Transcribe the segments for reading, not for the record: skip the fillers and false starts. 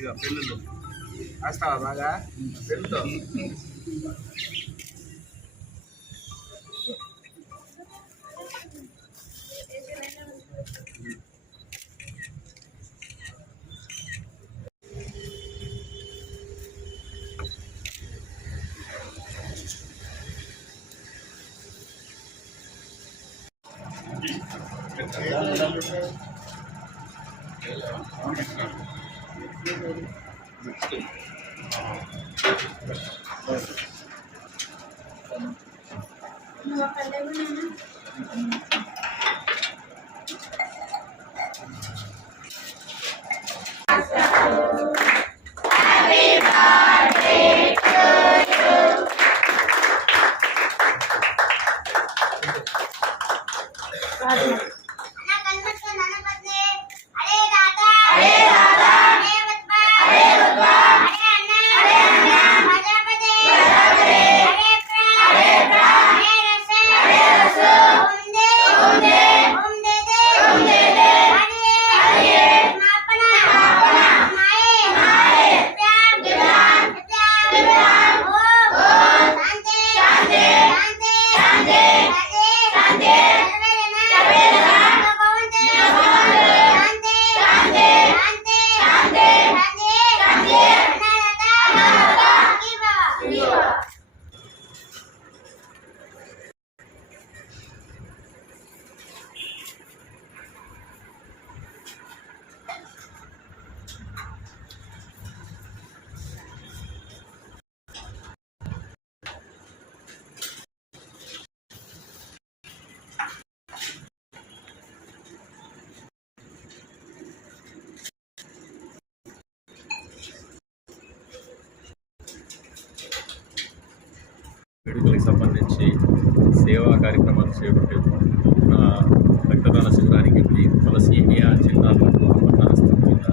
ఇక పెళ్ళిళ్ళు వేస్తావా బాగా పెళ్ళితో వేడుకలకు సంబంధించి సేవా కార్యక్రమాలు చేపట్టిన రక్తదాన శిబిరానికి తలసీమియా చిన్నారులకు అన్నదానం కింద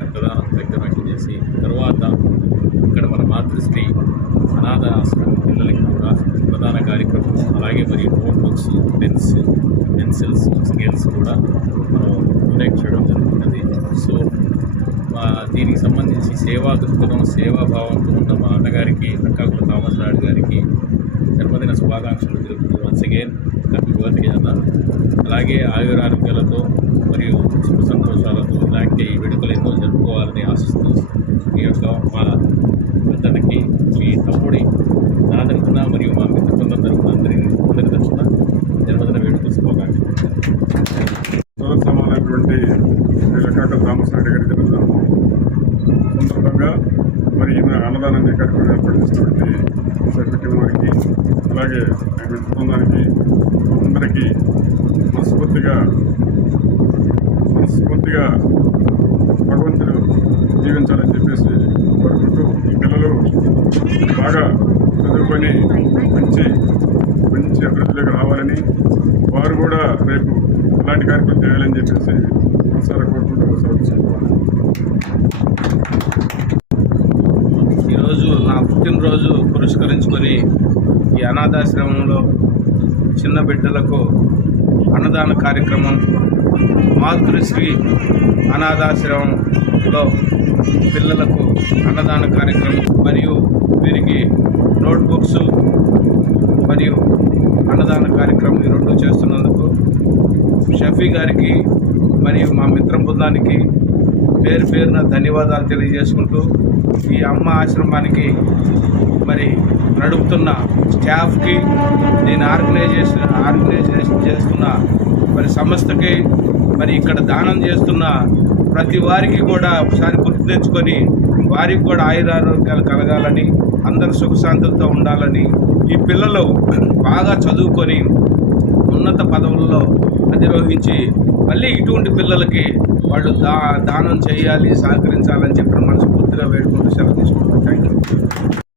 రక్తదానం కార్యక్రమం చేసి తర్వాత ఇక్కడ మన మాతృశ్రీ అనాథ ఆశ్రమం పిల్లలకి కూడా రక్తదాన కార్యక్రమం అలాగే మరియు నోట్బుక్స్ పెన్సిల్స్ స్కేల్స్ కూడా మనం డొనేట్ చేయడం జరుగుతున్నది. సో దీనికి సంబంధించి సేవా దృక్పథం సేవాభావంతో ఉన్న మా అన్నగారికి నక్కాకుల థామస్ రాయుడు గారికి జన్మదిన శుభాకాంక్షలు తెలుపుతూ వన్స్ అగైన్ హ్యాపీ బర్త్డే అన్న. అలాగే ఆయురారోగ్యాలతో మరియు సుఖ సంతోషాలతో ఇలాంటి వేడుకలు ఎన్నో జరుపుకోవాలని ఆశిస్తూ ఈ యొక్క మా పెద్దకి మీ తమ్ముడి నా తరఫున మరియు మా మిత్ర బృందం తరఫున అందరి తరఫున జన్మదిన వేడుకలు శుభాకాంక్షలు. సమానమైనటువంటి నక్కాకుల థామస్ రాయుడు గారి జన్మదినం సందర్భంగా మరి ఈయన అన్నదానాన్ని కార్యక్రమం ఏర్పాటు చేసినటువంటి సెక్రటరీ వారికి అలాగే బృందానికి అందరికీ మనస్ఫూర్తిగా భగవంతుడు జీవించాలని చెప్పేసి కోరుకుంటూ ఈ పిల్లలు బాగా చదువుకొని మంచి అభివృద్ధిలోకి రావాలని వారు కూడా రేపు అలాంటి కార్యక్రమం చేయాలని చెప్పేసి మనసారా కోరుకుంటూ సమర్పిస్తున్నాను. ఈరోజు నా పుట్టినరోజు పురస్కరించుకొని ఈ అనాథాశ్రమంలో చిన్న బిడ్డలకు అన్నదాన కార్యక్రమం మాతృశ్రీ అనాథాశ్రమంలో పిల్లలకు అన్నదాన కార్యక్రమం మరియు వీరికి నోట్బుక్స్ మరియు అన్నదాన కార్యక్రమం ఈ రెండు చేస్తున్నందుకు షఫీ గారికి మరియు మా మిత్ర బృందానికి పేరున ధన్యవాదాలు తెలియజేసుకుంటూ ఈ అమ్మ ఆశ్రమానికి మరి నడుపుతున్న స్టాఫ్కి నేను ఆర్గనైజేషన్ చేస్తున్న మరి సంస్థకి మరి ఇక్కడ దానం చేస్తున్న ప్రతి వారికి కూడా ఒకసారి గుర్తు తెచ్చుకొని వారికి కూడా ఆయురారోగ్యాలు కలగాలని అందరూ సుఖశాంతులతో ఉండాలని ఈ పిల్లలు బాగా చదువుకొని ఉన్నత పదవుల్లో అధిరోహించి మళ్ళీ ఇటువంటి పిల్లలకి వాళ్ళు దానం చేయాలి సహకరించాలని చెప్పి మనస్ఫూర్తిగా వేడుకుంటూ సెలవు తీసుకుంటాం. Thank you.